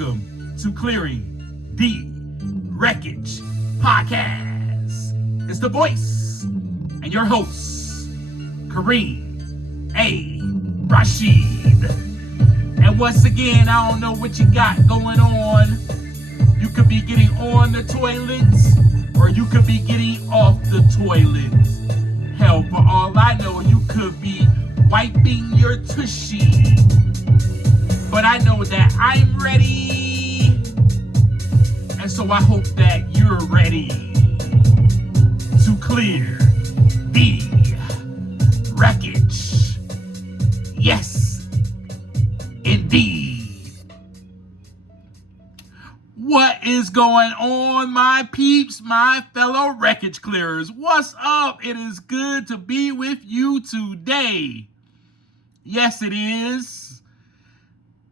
Welcome to Clearing the Wreckage Podcast. It's the voice and your host, Kareem A. Rashid. And once again, I don't know what you got going on. You could be getting on the toilets, or you could be getting off the toilet. Hell, for all I know, you could be wiping your tushy. But I know that I'm ready. And so I hope that you're ready to clear the wreckage. Yes, indeed. What is going on, my peeps, my fellow wreckage clearers? What's up? It is good to be with you today. Yes, it is.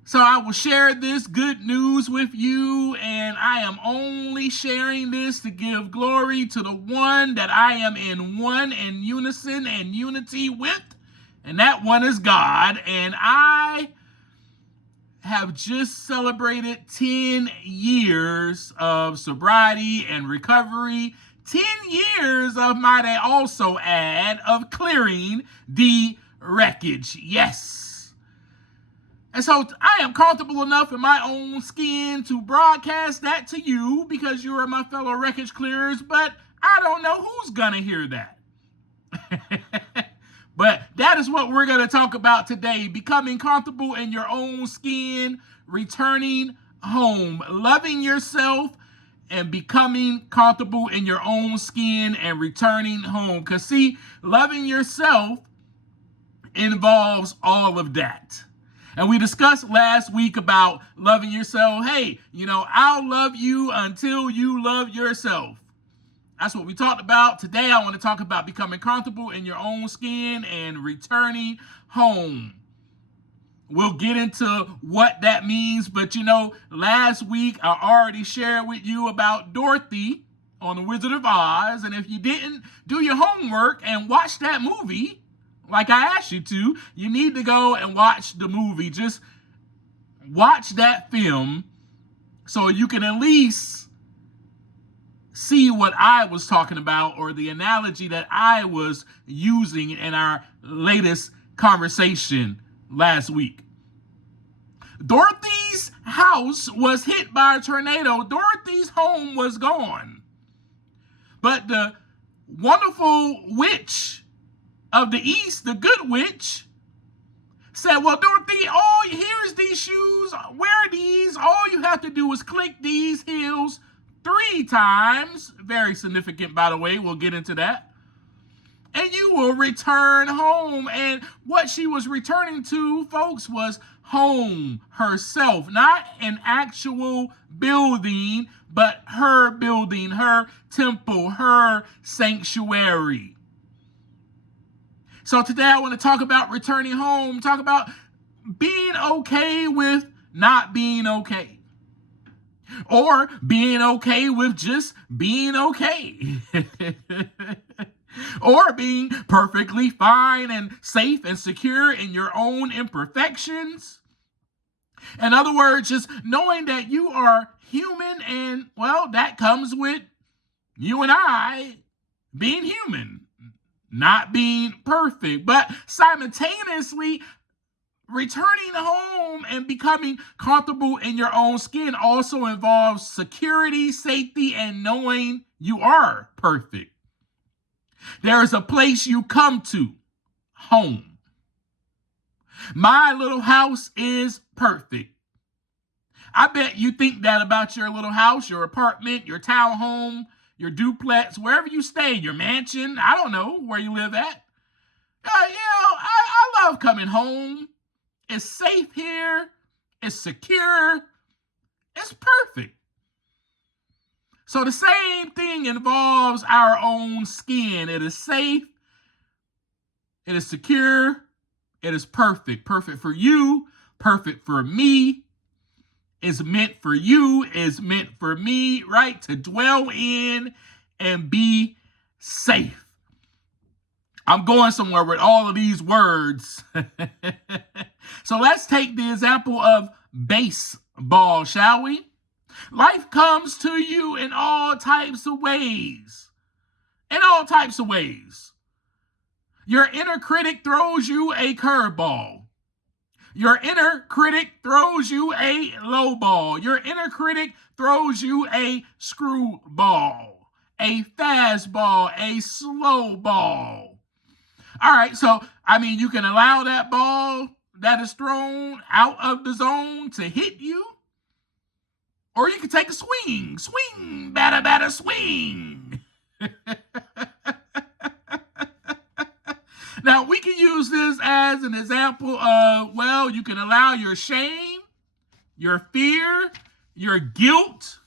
So I will share this good news with you, and I am only sharing this to give glory to the one that I am in one and unison and unity with, and that one is God. And I have just celebrated 10 years of sobriety and recovery, 10 years of, might I also add, of clearing the wreckage. Yes. And so I am comfortable enough in my own skin to broadcast that to you because you are my fellow wreckage clearers, but I don't know who's going to hear that. But that is what we're going to talk about today: becoming comfortable in your own skin, returning home, loving yourself, and becoming comfortable in your own skin and returning home. Because see, loving yourself involves all of that. And we discussed last week about loving yourself. Hey, I'll love you until you love yourself. That's what we talked about. Today, I want to talk about becoming comfortable in your own skin and returning home. We'll get into what that means. But, last week, I already shared with you about Dorothy on The Wizard of Oz. And if you didn't do your homework and watch that movie, like I asked you to, you need to go and watch the movie. Just watch that film so you can at least see what I was talking about, or the analogy that I was using in our latest conversation last week. Dorothy's house was hit by a tornado. Dorothy's home was gone. But the wonderful witch of the East, the good witch, said, well, Dorothy, here's these shoes. Wear these. All you have to do is click these heels 3 times. Very significant, by the way. We'll get into that. And you will return home. And what she was returning to, folks, was home herself. Not an actual building, but her building, her temple, her sanctuary. So today I want to talk about returning home, talk about being okay with not being okay, or being okay with just being okay, or being perfectly fine and safe and secure in your own imperfections. In other words, just knowing that you are human, and, well, that comes with you and I being human. Not being perfect, but simultaneously returning home and becoming comfortable in your own skin also involves security, safety, and knowing you are perfect. There is a place you come to, home. My little house is perfect. I bet you think that about your little house, your apartment, your townhome, your duplex, wherever you stay, your mansion. I don't know where you live at. I love coming home. It's safe here. It's secure. It's perfect. So the same thing involves our own skin. It is safe. It is secure. It is perfect. Perfect for you. Perfect for me. Is meant for you, is meant for me, right? To dwell in and be safe. I'm going somewhere with all of these words. So let's take the example of base ball, shall we? Life comes to you in all types of ways. In all types of ways. Your inner critic throws you a curveball. Your inner critic throws you a low ball. Your inner critic throws you a screwball, a fastball, a slow ball. All right, so, you can allow that ball that is thrown out of the zone to hit you, or you can take a swing. Swing, batter, batter, swing. Now, we can use this as an example of, you can allow your shame, your fear, your guilt,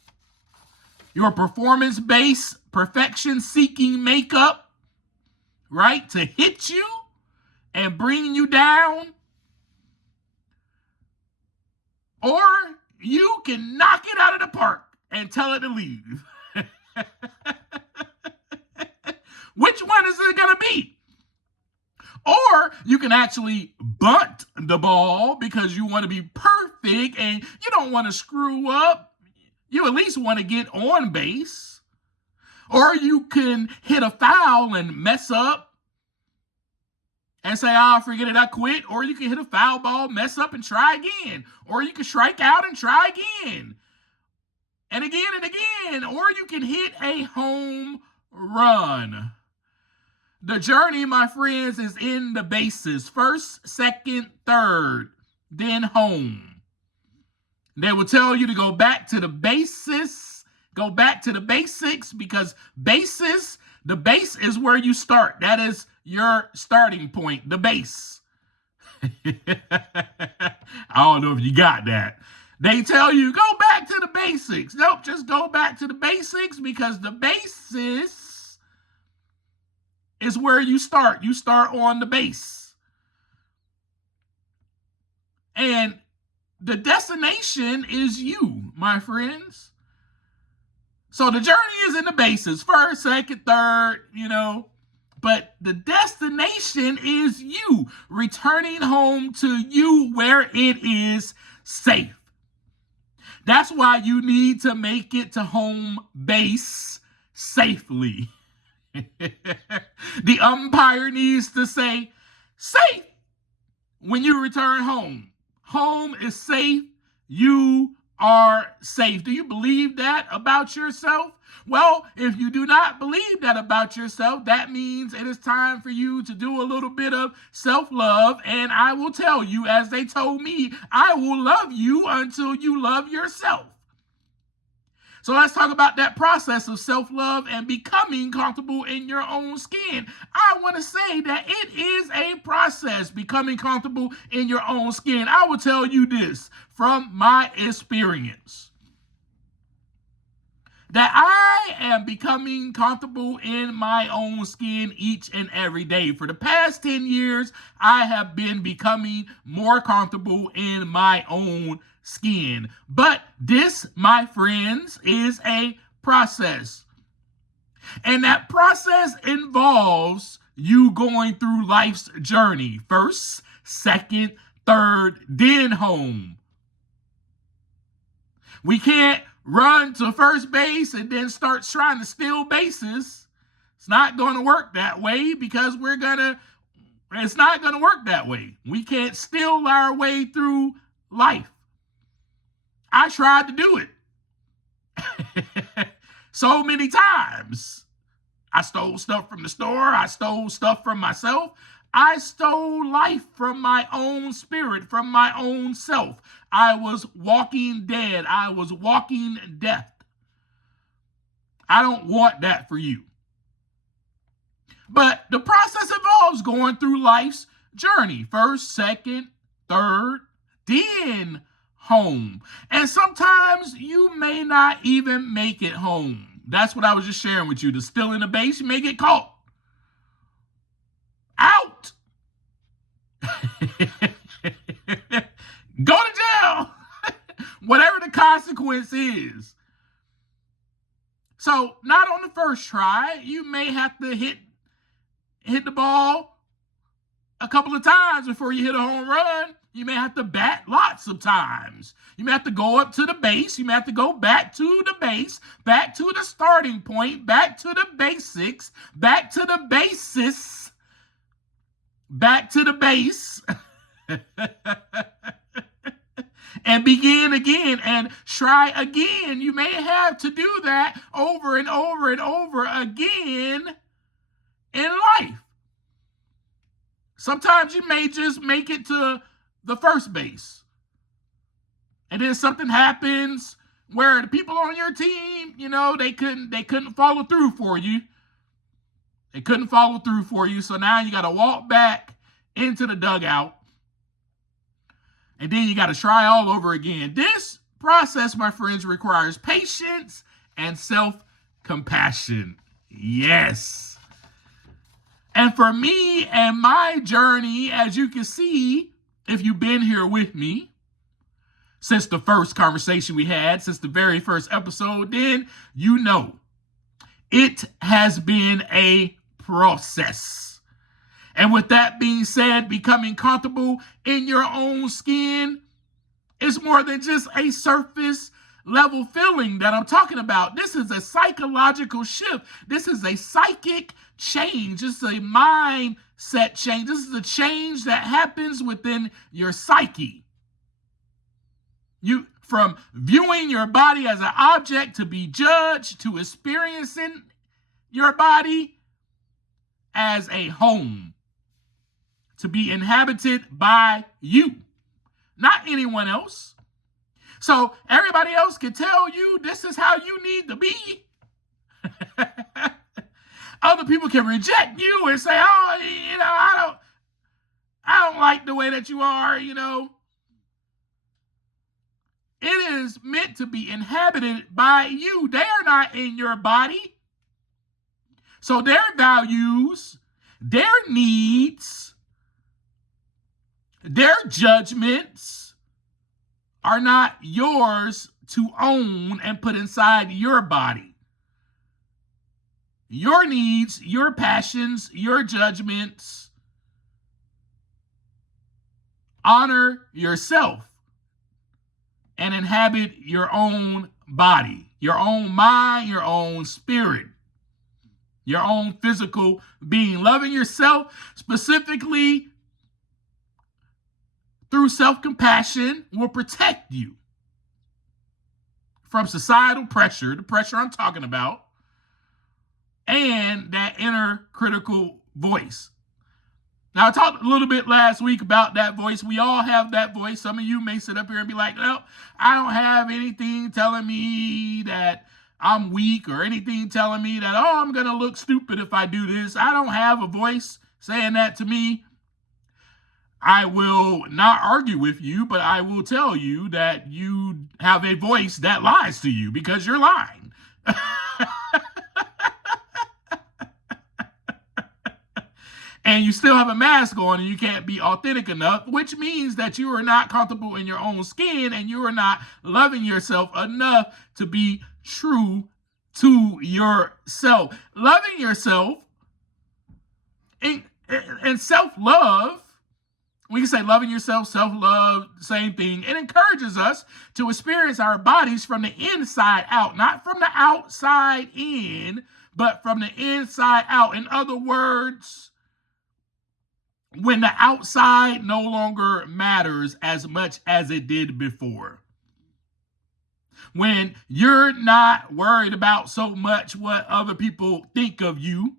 your performance-based, perfection-seeking makeup, right, to hit you and bring you down. Or you can knock it out of the park and tell it to leave. Which one is it going to be? Or you can actually bunt the ball because you want to be perfect and you don't want to screw up. You at least want to get on base. Or you can hit a foul and mess up and say, forget it, I quit. Or you can hit a foul ball, mess up, and try again. Or you can strike out and try again. And again and again. Or you can hit a home run. The journey, my friends, is in the bases. First, second, third, then home. They will tell you to go back to the basis, go back to the basics, because the base is where you start. That is your starting point, the base. I don't know if you got that. They tell you, go back to the basics. Nope, just go back to the basics, because the basis is where you start. You start on the base. And the destination is you, my friends. So the journey is in the bases. First, second, third, But the destination is you, returning home to you where it is safe. That's why you need to make it to home base safely. The umpire needs to say, safe, when you return home. Home is safe. You are safe. Do you believe that about yourself? Well, if you do not believe that about yourself, that means it is time for you to do a little bit of self-love. And I will tell you, as they told me, I will love you until you love yourself. So let's talk about that process of self-love and becoming comfortable in your own skin. I want to say that it is a process, becoming comfortable in your own skin. I will tell you this from my experience, that I am becoming comfortable in my own skin each and every day. For the past 10 years, I have been becoming more comfortable in my own skin. But this, my friends, is a process. And that process involves you going through life's journey. First, second, third, then home. We can't run to first base and then start trying to steal bases. It's not going to work that way, because it's not going to work that way. We can't steal our way through life. I tried to do it so many times. I stole stuff from the store. I stole stuff from myself. I stole life from my own spirit, from my own self. I was walking dead. I was walking death. I don't want that for you. But the process involves going through life's journey. First, second, third, then home. And sometimes you may not even make it home. That's what I was just sharing with you. The stealing the base, you may get caught. Out. Go to jail. Whatever the consequence is. So, not on the first try. You may have to hit the ball a couple of times before you hit a home run. You may have to bat lots of times. You may have to go up to the base. You may have to go back to the base, back to the starting point, back to the basics, back to the basis, back to the base, and begin again and try again. You may have to do that over and over and over again in life. Sometimes you may just make it to the first base, and then something happens where the people on your team, they couldn't follow through for you. They couldn't follow through for you, so now you got to walk back into the dugout, and then you got to try all over again. This process, my friends, requires patience and self-compassion. Yes. And for me and my journey, as you can see, if you've been here with me since the first conversation we had, since the very first episode, then you know it has been a process. And with that being said, becoming comfortable in your own skin is more than just a surface level feeling that I'm talking about. This is a psychological shift. This is a psychic change. This is a mindset change. This is a change that happens within your psyche. You, from viewing your body as an object to be judged, to experiencing your body as a home, to be inhabited by you, not anyone else. So everybody else can tell you this is how you need to be. Other people can reject you and say, oh, I don't like the way that you are, It is meant to be inhabited by you. They are not in your body. So their values, their needs, their judgments are not yours to own and put inside your body. Your needs, your passions, your judgments. Honor yourself and inhabit your own body, your own mind, your own spirit, your own physical being. Loving yourself specifically through self-compassion will protect you from societal pressure, the pressure I'm talking about, and that inner critical voice. Now, I talked a little bit last week about that voice. We all have that voice. Some of you may sit up here and be like, no, I don't have anything telling me that I'm weak or anything telling me that, oh, I'm going to look stupid if I do this. I don't have a voice saying that to me. I will not argue with you, but I will tell you that you have a voice that lies to you because you're lying. And you still have a mask on and you can't be authentic enough, which means that you are not comfortable in your own skin and you are not loving yourself enough to be true to yourself. Loving yourself and self-love, we can say loving yourself, self-love, same thing. It encourages us to experience our bodies from the inside out, not from the outside in, but from the inside out. In other words, when the outside no longer matters as much as it did before. When you're not worried about so much what other people think of you.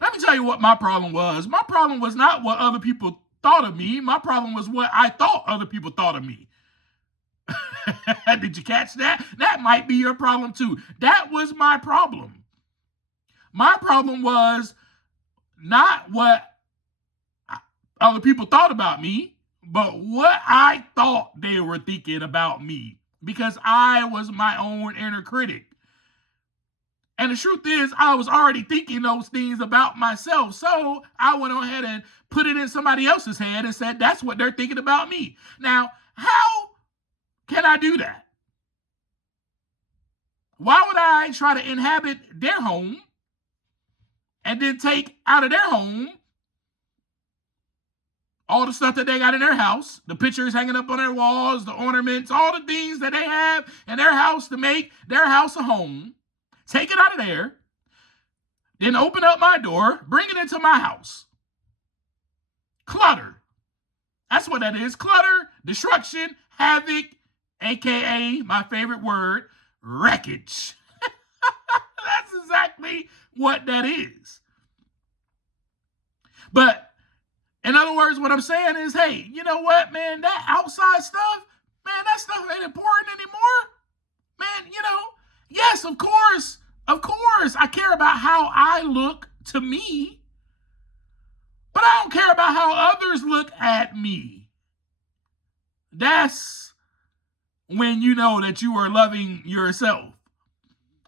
Let me tell you what my problem was. My problem was not what other people thought of me. My problem was what I thought other people thought of me. Did you catch that? That might be your problem too. That was my problem. My problem was not what other people thought about me, but what I thought they were thinking about me, because I was my own inner critic. And the truth is, I was already thinking those things about myself. So I went on ahead and put it in somebody else's head and said, that's what they're thinking about me. Now, how can I do that? Why would I try to inhabit their home and then take out of their home all the stuff that they got in their house, the pictures hanging up on their walls, the ornaments, all the things that they have in their house to make their house a home, take it out of there, then open up my door, bring it into my house. Clutter. That's what that is. Clutter, destruction, havoc, aka my favorite word, wreckage. That's exactly what that is. But in other words, what I'm saying is, hey, you know what, man, that outside stuff, man, that stuff ain't important anymore. Man, yes, of course, I care about how I look to me, but I don't care about how others look at me. That's when you know that you are loving yourself.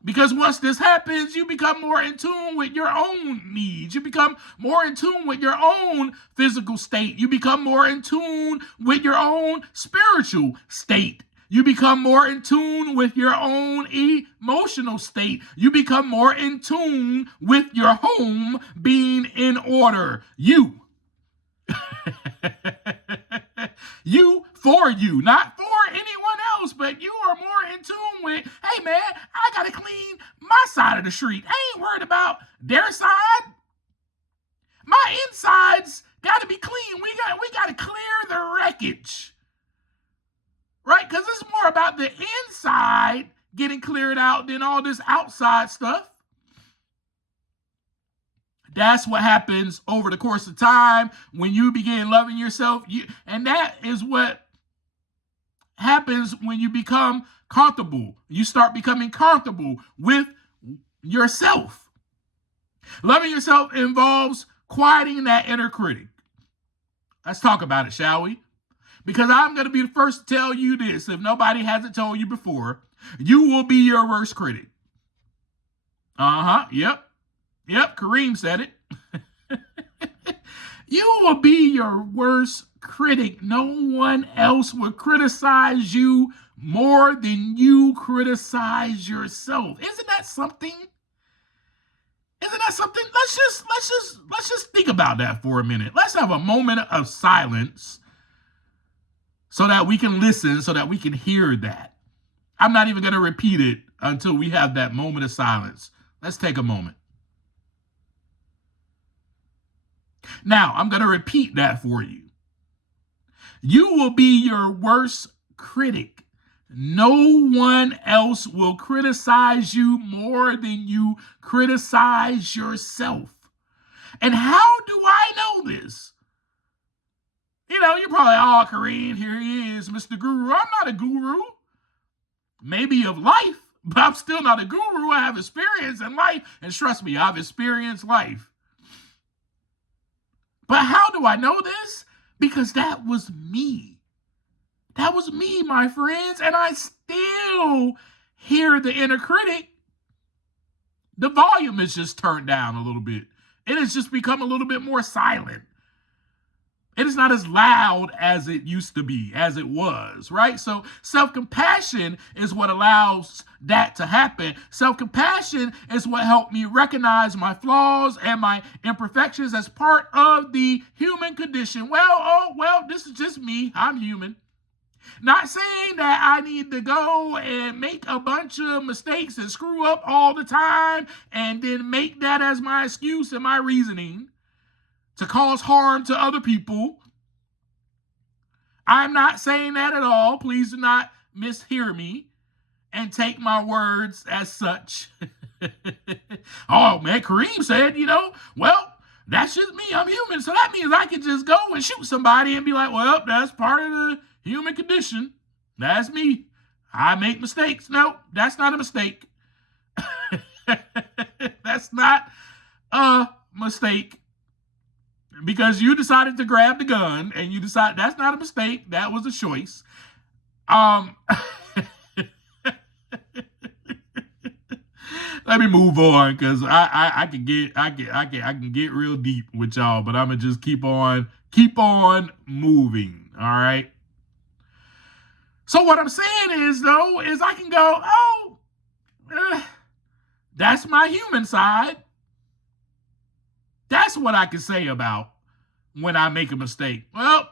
Because once this happens, you become more in tune with your own needs. You become more in tune with your own physical state. You become more in tune with your own spiritual state. You become more in tune with your own emotional state. You become more in tune with your home being in order. You, for you, not for anyone else, but you are more in tune with, hey man, I gotta clean my side of the street. I ain't worried about their side. My insides gotta be clean. We gotta clear the wreckage. Right? Because it's more about the inside getting cleared out than all this outside stuff. That's what happens over the course of time when you begin loving yourself. And that is what happens when you become comfortable. You start becoming comfortable with yourself. Loving yourself involves quieting that inner critic. Let's talk about it, shall we? Because I'm going to be the first to tell you this. If nobody hasn't told you before, you will be your worst critic. Yep. Kareem said it. You will be your worst critic. No one else will criticize you more than you criticize yourself. Isn't that something? Let's just think about that for a minute. Let's have a moment of silence so that we can listen, so that we can hear that. I'm not even going to repeat it until we have that moment of silence. Let's take a moment. Now, I'm going to repeat that for you. You will be your worst critic. No one else will criticize you more than you criticize yourself. And how do I know this? You're probably, oh, Kareem, here he is, Mr. Guru. I'm not a guru. Maybe of life, but I'm still not a guru. I have experience in life. And trust me, I've experienced life. But how do I know this? Because that was me. That was me, my friends. And I still hear the inner critic. The volume is just turned down a little bit. It has just become a little bit more silent. It is not as loud as it used to be, as it was, right? So self-compassion is what allows that to happen. Self-compassion is what helped me recognize my flaws and my imperfections as part of the human condition. Well, this is just me. I'm human. Not saying that I need to go and make a bunch of mistakes and screw up all the time and then make that as my excuse and my reasoning to cause harm to other people. I'm not saying that at all. Please do not mishear me and take my words as such. Oh, man, Kareem said, well, that's just me. I'm human. So that means I can just go and shoot somebody and be like, well, that's part of the human condition. That's me. I make mistakes. No, that's not a mistake. That's not a mistake. Because you decided to grab the gun and you decide that's not a mistake. That was a choice. Let me move on because I can get real deep with y'all, but I'm gonna just keep on moving. All right. So what I'm saying is I can go, that's my human side. That's what I can say about when I make a mistake? Well,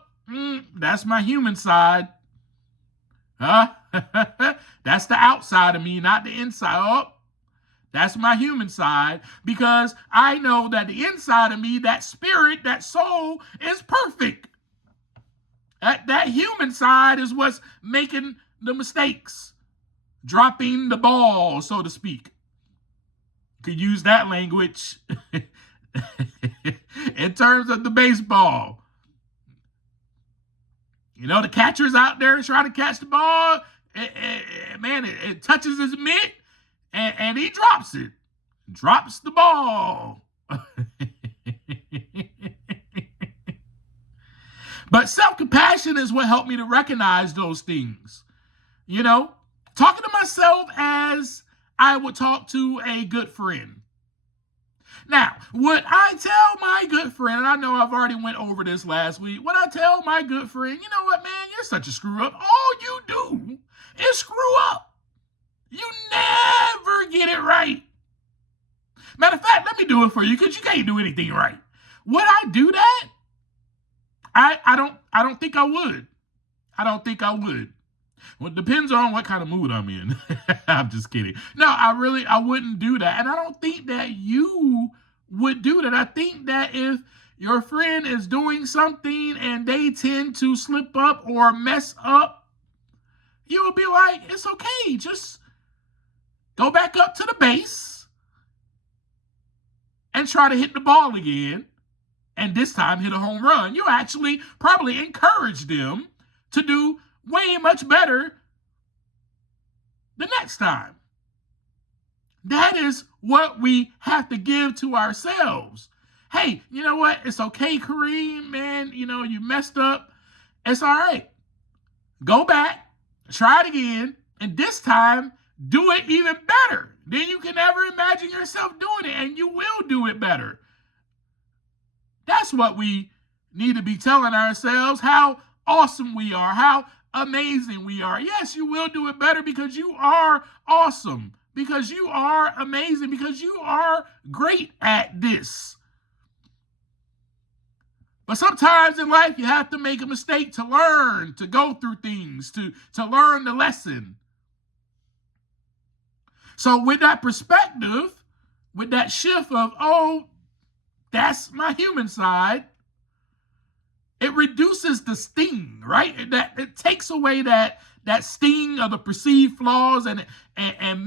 that's my human side. Huh? That's the outside of me, not the inside. Oh, that's my human side, because I know that the inside of me, that spirit, that soul is perfect. That human side is what's making the mistakes, dropping the ball, so to speak. You could use that language in terms of the baseball. You know, the catcher's out there trying to catch the ball. It touches his mitt, and he drops it. Drops the ball. But self-compassion is what helped me to recognize those things. You know, talking to myself as I would talk to a good friend. Now, would I tell my good friend, and I know I've already went over this last week, would I tell my good friend, you know what, man, you're such a screw up. All you do is screw up. You never get it right. Matter of fact, let me do it for you, because you can't do anything right. Would I do that? I don't think I would. I don't think I would. Well, it depends on what kind of mood I'm in. I'm just kidding. No, I wouldn't do that. And I don't think that you would do that. I think that if your friend is doing something and they tend to slip up or mess up, you will be like, it's okay. Just go back up to the base and try to hit the ball again. And this time hit a home run. You actually probably encourage them to do way much better the next time. That is what we have to give to ourselves. Hey, you know what? It's okay, Kareem, man. You know, you messed up. It's all right. Go back, try it again, and this time do it even better. Then you can never imagine yourself doing it, and you will do it better. That's what we need to be telling ourselves, how awesome we are, how amazing we are. Yes, you will do it better, because you are awesome, because you are amazing, because you are great at this. But sometimes in life, you have to make a mistake to learn, to go through things, to learn the lesson. So with that perspective, with that shift of, oh, that's my human side, it reduces the sting, right? It takes away that sting of the perceived flaws and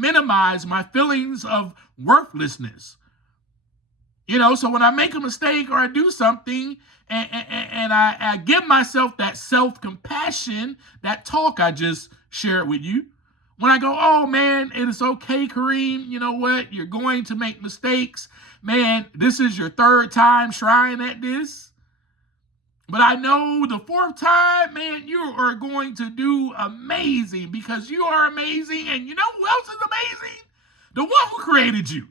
minimize my feelings of worthlessness. You know, so when I make a mistake or I do something and I give myself that self-compassion, that talk I just shared with you, when I go, oh man, it is okay, Kareem, you know what? You're going to make mistakes. Man, this is your third time trying at this. But I know the fourth time, man, you are going to do amazing, because you are amazing. And you know who else is amazing? The one who created you.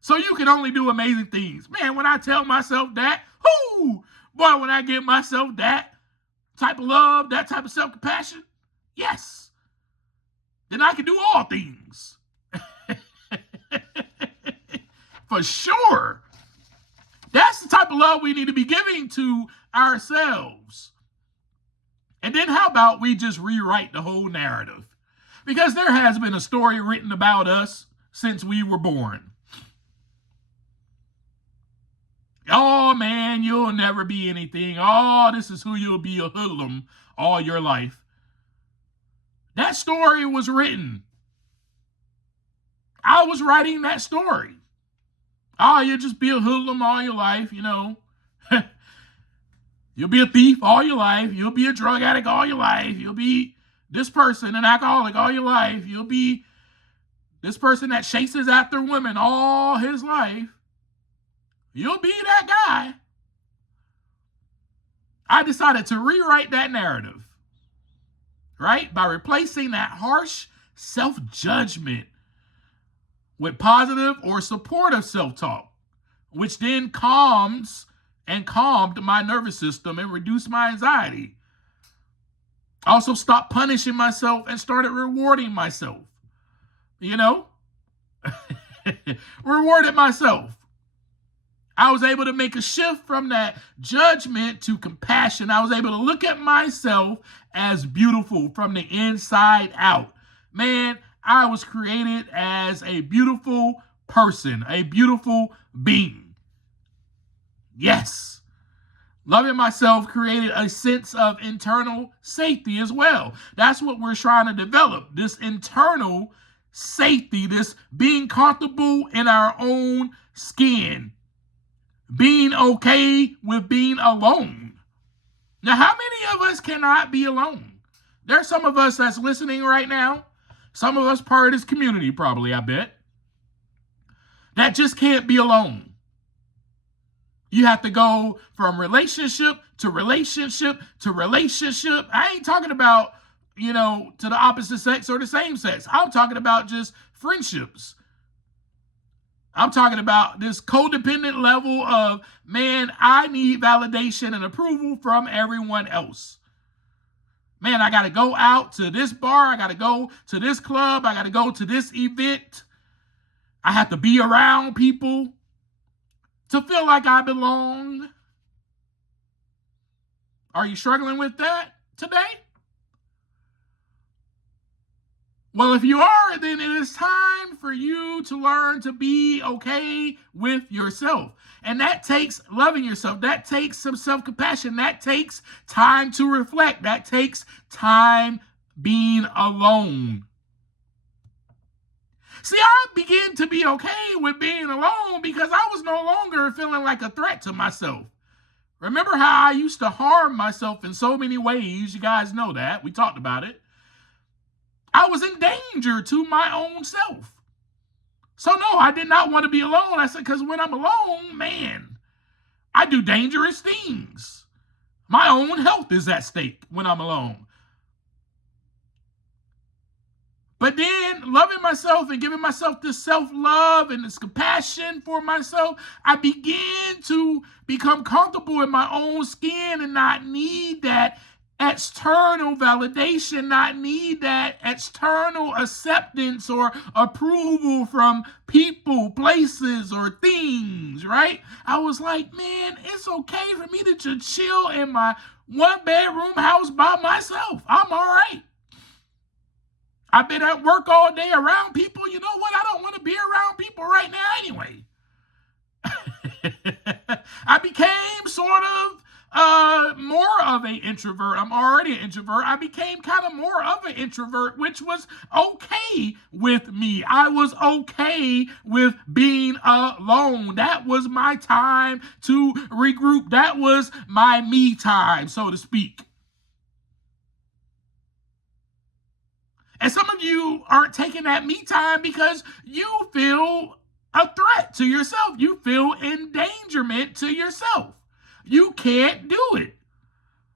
So you can only do amazing things. Man, when I tell myself that, boy, when I give myself that type of love, that type of self-compassion, yes, then I can do all things. For sure. That's the type of love we need to be giving to ourselves. And then how about we just rewrite the whole narrative? Because there has been a story written about us since we were born. Oh man, you'll never be anything. Oh, this is who you'll be, a hoodlum all your life. That story was written. I was writing that story. Oh, you'll just be a hoodlum all your life, you know. You'll be a thief all your life. You'll be a drug addict all your life. You'll be this person, an alcoholic all your life. You'll be this person that chases after women all his life. You'll be that guy. I decided to rewrite that narrative, right? By replacing that harsh self-judgment with positive or supportive self-talk, which then calmed my nervous system and reduced my anxiety. I also stopped punishing myself and started rewarding myself. You know? Rewarded myself. I was able to make a shift from that judgment to compassion. I was able to look at myself as beautiful from the inside out. Man, I was created as a beautiful person, a beautiful being. Yes. Loving myself created a sense of internal safety as well. That's what we're trying to develop, this internal safety, this being comfortable in our own skin, being okay with being alone. Now, how many of us cannot be alone? There's some of us that's listening right now, some of us part of this community probably, I bet, that just can't be alone. You have to go from relationship to relationship to relationship. I ain't talking about, to the opposite sex or the same sex. I'm talking about just friendships. I'm talking about this codependent level of, man, I need validation and approval from everyone else. Man, I got to go out to this bar. I got to go to this club. I got to go to this event. I have to be around people to feel like I belong. Are you struggling with that today? Well, if you are, then it is time for you to learn to be okay with yourself. And that takes loving yourself. That takes some self-compassion. That takes time to reflect. That takes time being alone. See, I began to be okay with being alone because I was no longer feeling like a threat to myself. Remember how I used to harm myself in so many ways? You guys know that. We talked about it. I was in danger to my own self. So no, I did not want to be alone. I said, because when I'm alone, man, I do dangerous things. My own health is at stake when I'm alone. But then loving myself and giving myself this self-love and this compassion for myself, I began to become comfortable in my own skin and not need that external validation, not need that external acceptance or approval from people, places, or things, right? I was like, man, it's okay for me to just chill in my one-bedroom house by myself. I'm all right. I've been at work all day around people. You know what? I don't want to be around people right now anyway. I became sort of more of an introvert. I'm already an introvert. I became kind of more of an introvert, which was okay with me. I was okay with being alone. That was my time to regroup. That was my me time, so to speak. And some of you aren't taking that me time because you feel a threat to yourself. You feel endangerment to yourself. You can't do it.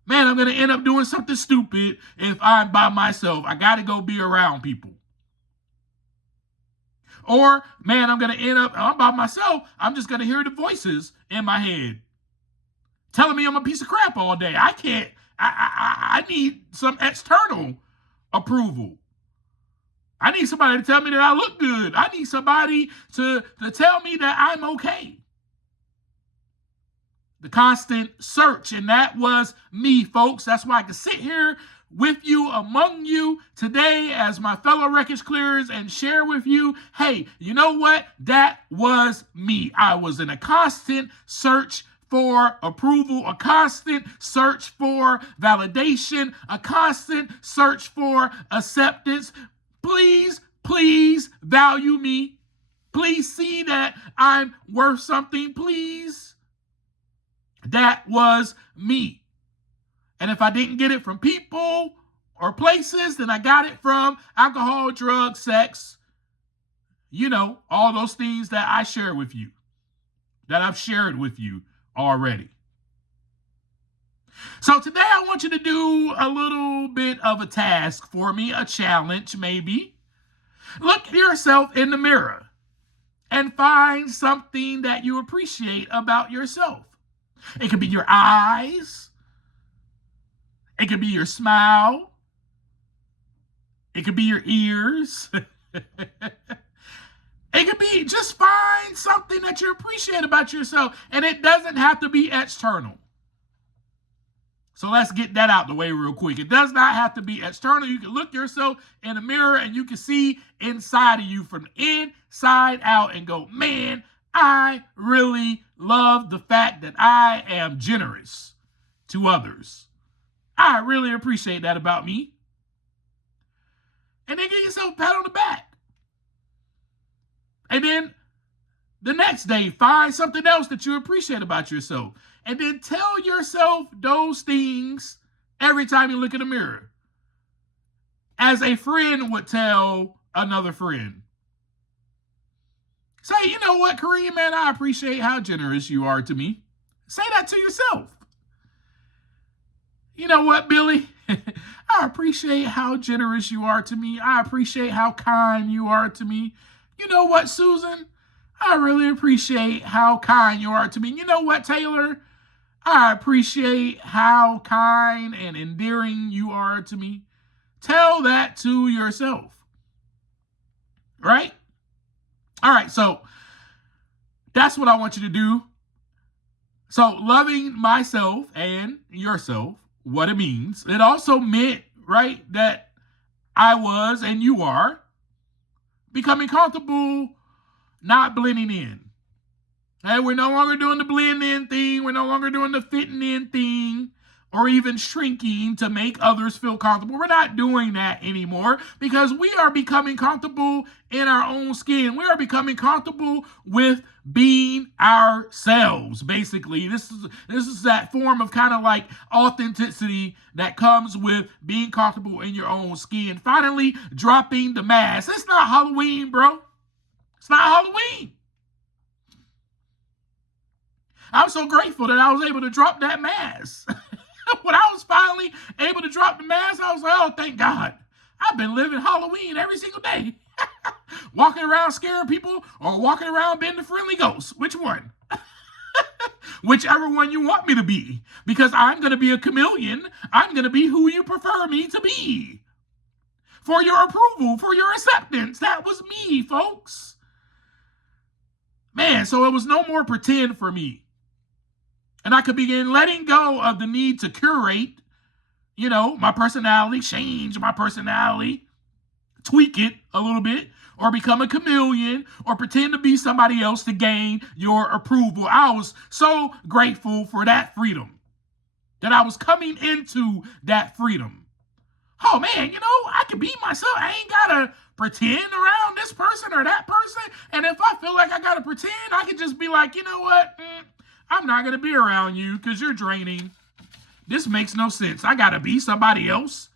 Man, I'm going to end up doing something stupid if I'm by myself. I got to go be around people. Or, man, I'm by myself. I'm just going to hear the voices in my head telling me I'm a piece of crap all day. I can't. I need some external approval. I need somebody to tell me that I look good. I need somebody to tell me that I'm okay. The constant search, and that was me, folks. That's why I can sit here with you, among you today as my fellow wreckage clearers and share with you, hey, you know what? That was me. I was in a constant search for approval, a constant search for validation, a constant search for acceptance. Please value me. Please see that I'm worth something, please. That was me. And if I didn't get it from people or places, then I got it from alcohol, drugs, sex, all those things that I share with you, that I've shared with you already. So today I want you to do a little bit of a task for me, a challenge maybe. Look yourself in the mirror and find something that you appreciate about yourself. It could be your eyes. It could be your smile. It could be your ears. It could be just find something that you appreciate about yourself, and it doesn't have to be external. So let's get that out the way real quick. It does not have to be external. You can look yourself in the mirror and you can see inside of you from inside out and go, man, I really love the fact that I am generous to others. I really appreciate that about me. And then give yourself a pat on the back. And then the next day, find something else that you appreciate about yourself. And then tell yourself those things every time you look in the mirror, as a friend would tell another friend. Say, you know what, Kareem, man, I appreciate how generous you are to me. Say that to yourself. You know what, Billy? I appreciate how generous you are to me. I appreciate how kind you are to me. You know what, Susan? I really appreciate how kind you are to me. You know what, Taylor? I appreciate how kind and endearing you are to me. Tell that to yourself. Right? All right, so that's what I want you to do. So loving myself and yourself, what it means. It also meant, right, that I was and you are becoming comfortable not blending in. And we're no longer doing the blend in thing. We're no longer doing the fitting in thing or even shrinking to make others feel comfortable. We're not doing that anymore because we are becoming comfortable in our own skin. We are becoming comfortable with being ourselves, basically. This is that form of kind of like authenticity that comes with being comfortable in your own skin. Finally, dropping the mask. It's not Halloween, bro. It's not Halloween. I'm so grateful that I was able to drop that mask. When I was finally able to drop the mask, I was like, oh, thank God. I've been living Halloween every single day. Walking around scaring people or walking around being the friendly ghost. Which one? Whichever one you want me to be. Because I'm going to be a chameleon. I'm going to be who you prefer me to be. For your approval, for your acceptance. That was me, folks. Man, so it was no more pretend for me. And I could begin letting go of the need to curate, my personality, change my personality, tweak it a little bit, or become a chameleon, or pretend to be somebody else to gain your approval. I was so grateful for that freedom, that I was coming into that freedom. Oh man, I can be myself. I ain't gotta pretend around this person or that person. And if I feel like I gotta pretend, I can just be like, you know what? I'm not going to be around you because you're draining. This makes no sense. I got to be somebody else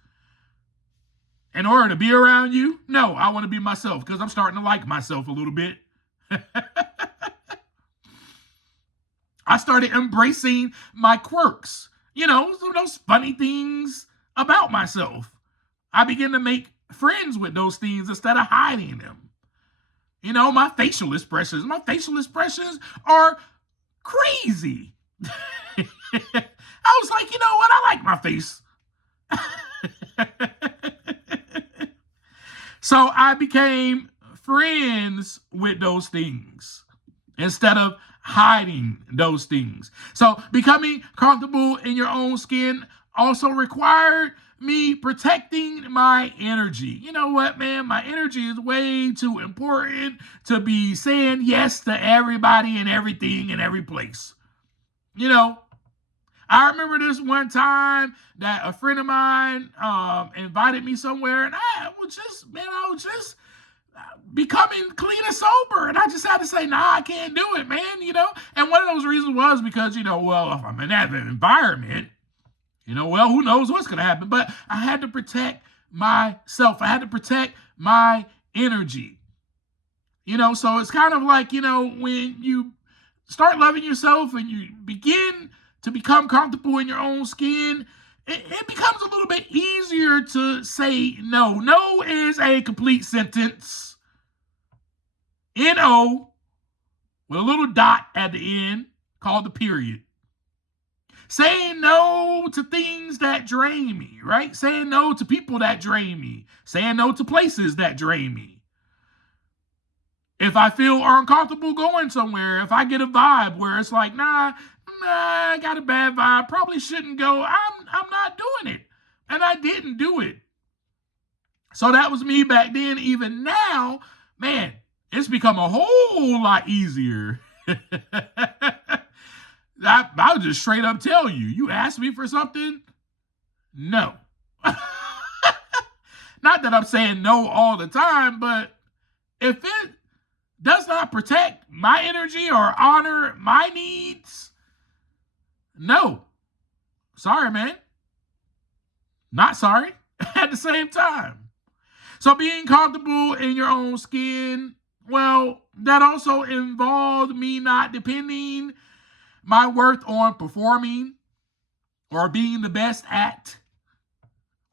in order to be around you. No, I want to be myself because I'm starting to like myself a little bit. I started embracing my quirks, those funny things about myself. I began to make friends with those things instead of hiding them. My facial expressions. My facial expressions are crazy. I was like, you know what? I like my face. So I became friends with those things instead of hiding those things. So becoming comfortable in your own skin also required me protecting my energy. You know what, man? My energy is way too important to be saying yes to everybody and everything in every place. I remember this one time that a friend of mine invited me somewhere, and I was just becoming clean and sober. And I just had to say, nah, I can't do it, man, And one of those reasons was because, if I'm in that environment, who knows what's going to happen? But I had to protect myself. I had to protect my energy. So it's kind of like, when you start loving yourself and you begin to become comfortable in your own skin, it becomes a little bit easier to say no. No is a complete sentence. N-O with a little dot at the end called the period. Saying no to things that drain me, right? Saying no to people that drain me. Saying no to places that drain me. If I feel uncomfortable going somewhere, if I get a vibe where it's like, nah, I got a bad vibe, probably shouldn't go, I'm not doing it. And I didn't do it. So that was me back then. Even now, man, it's become a whole lot easier. I'll just straight up tell you, you ask me for something? No. Not that I'm saying no all the time, but if it does not protect my energy or honor my needs, no. Sorry, man. Not sorry at the same time. So being comfortable in your own skin, well, that also involved me not depending my worth on performing or being the best at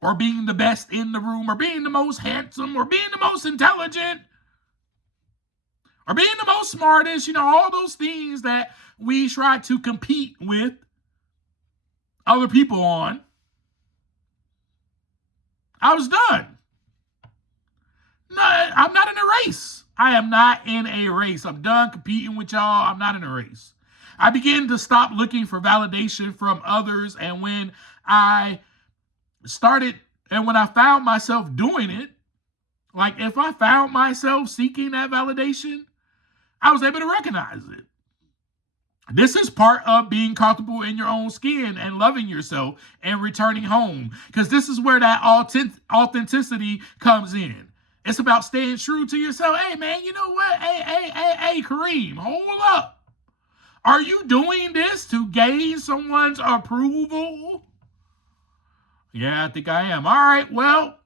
or being the best in the room or being the most handsome or being the most intelligent or being the most smartest, all those things that we try to compete with other people on. I was done. No, I'm not in a race. I am not in a race. I'm done competing with y'all. I'm not in a race. I began to stop looking for validation from others. And when I found myself doing it, like if I found myself seeking that validation, I was able to recognize it. This is part of being comfortable in your own skin and loving yourself and returning home. Because this is where that authenticity comes in. It's about staying true to yourself. Hey, man, you know what? Hey, Kareem, hold up. Are you doing this to gain someone's approval? Yeah, I think I am. All right, well,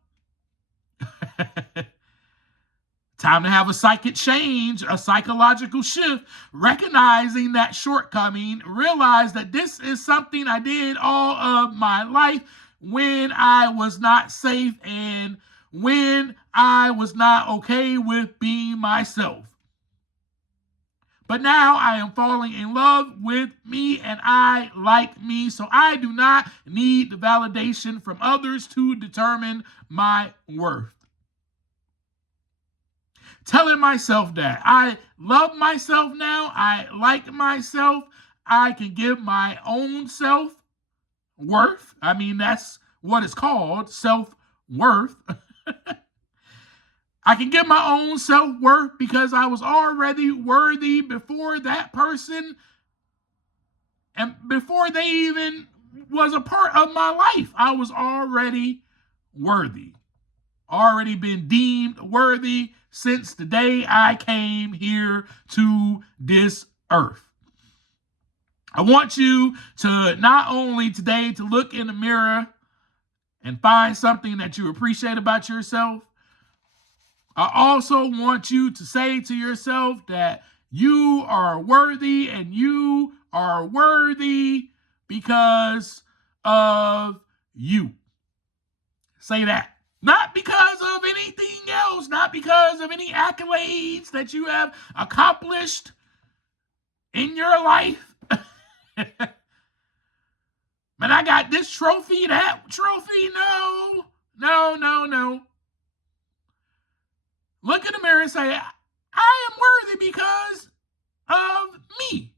time to have a psychic change, a psychological shift, recognizing that shortcoming, realize that this is something I did all of my life when I was not safe and when I was not okay with being myself. But now I am falling in love with me and I like me, so I do not need the validation from others to determine my worth. Telling myself that I love myself now, I like myself, I can give my own self worth. I mean, that's what it's called, self-worth. I can give my own self-worth because I was already worthy before that person and before they even was a part of my life. I was already worthy, already been deemed worthy since the day I came here to this earth. I want you to not only today to look in the mirror and find something that you appreciate about yourself, I also want you to say to yourself that you are worthy and you are worthy because of you. Say that. Not because of anything else, not because of any accolades that you have accomplished in your life. Man, I got this trophy, that trophy. No. Look in the mirror and say, I am worthy because of me.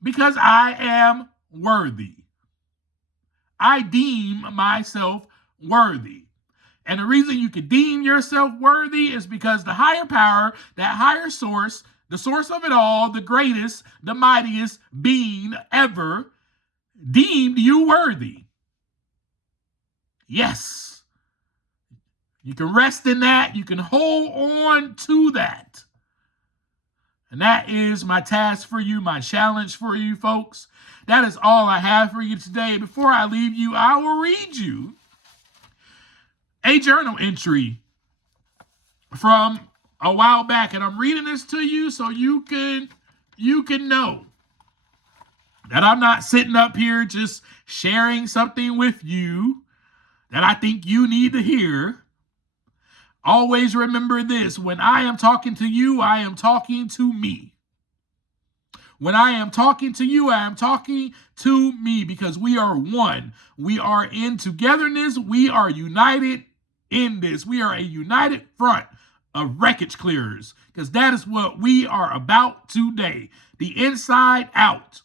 Because I am worthy. I deem myself worthy. And the reason you can deem yourself worthy is because the higher power, that higher source, the source of it all, the greatest, the mightiest being ever, deemed you worthy. Yes. You can rest in that. You can hold on to that. And that is my task for you, my challenge for you, folks. That is all I have for you today. Before I leave you, I will read you a journal entry from a while back. And I'm reading this to you so you can know that I'm not sitting up here just sharing something with you that I think you need to hear. Always remember this. When I am talking to you, I am talking to me. When I am talking to you, I am talking to me because we are one. We are in togetherness. We are united in this. We are a united front of Wreckage Clearers, because that is what we are about today. The Inside Out.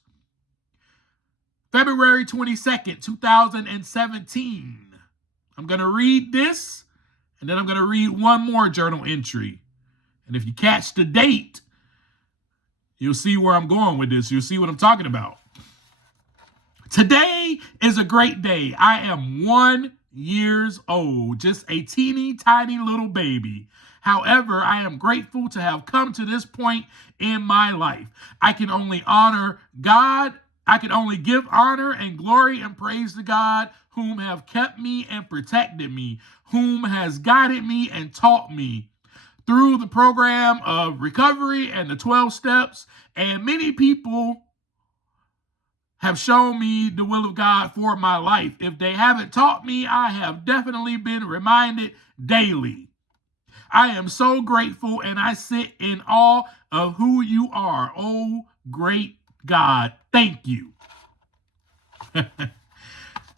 February 22nd, 2017. I'm going to read this, and then I'm going to read one more journal entry. And if you catch the date, you'll see where I'm going with this. You'll see what I'm talking about. Today is a great day. I am 1 year old, just a teeny tiny little baby. However, I am grateful to have come to this point in my life. I can only honor God. I can only give honor and glory and praise to God, whom have kept me and protected me, whom has guided me and taught me through the program of recovery and the 12 steps. And many people have shown me the will of God for my life. If they haven't taught me, I have definitely been reminded daily. I am so grateful, and I sit in awe of who you are. Oh, great God. Thank you. All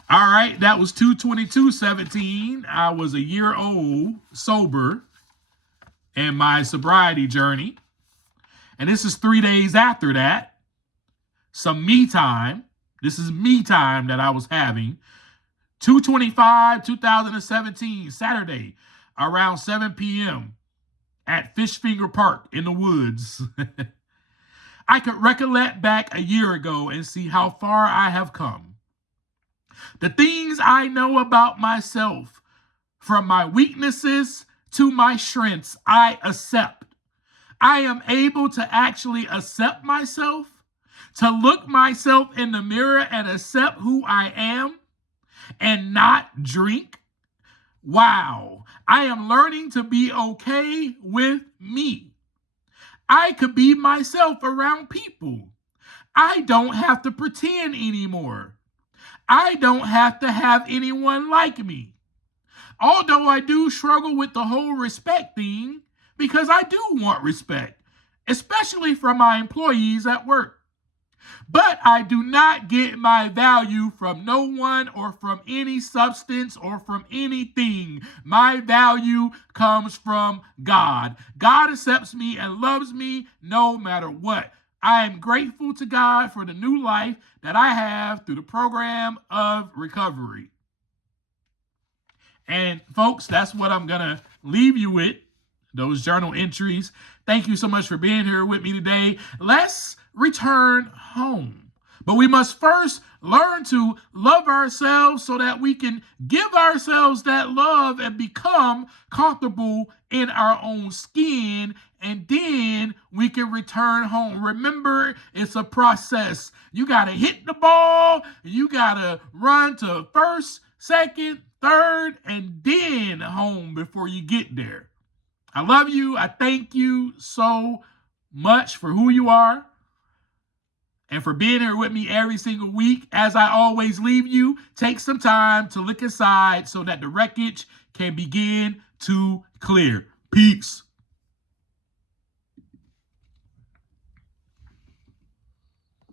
right, that was 2/22/17. I was a year old, sober, in my sobriety journey. And this is 3 days after that. Some me time. This is me time that I was having. 2/25/2017, Saturday, around 7 p.m. at Fishfinger Park in the woods. I could recollect back a year ago and see how far I have come. The things I know about myself, from my weaknesses to my strengths, I accept. I am able to actually accept myself, to look myself in the mirror and accept who I am and not drink. Wow, I am learning to be okay with me. I could be myself around people. I don't have to pretend anymore. I don't have to have anyone like me. Although I do struggle with the whole respect thing, because I do want respect, especially from my employees at work. But I do not get my value from no one or from any substance or from anything. My value comes from God. God accepts me and loves me no matter what. I am grateful to God for the new life that I have through the program of recovery. And folks, that's what I'm going to leave you with, those journal entries. Thank you so much for being here with me today. Let's return home. But we must first learn to love ourselves so that we can give ourselves that love and become comfortable in our own skin. And then we can return home. Remember, it's a process. You got to hit the ball. You got to run to first, second, third, and then home before you get there. I love you. I thank you so much for who you are and for being here with me every single week. As I always leave you, take some time to look inside so that the wreckage can begin to clear. Peace.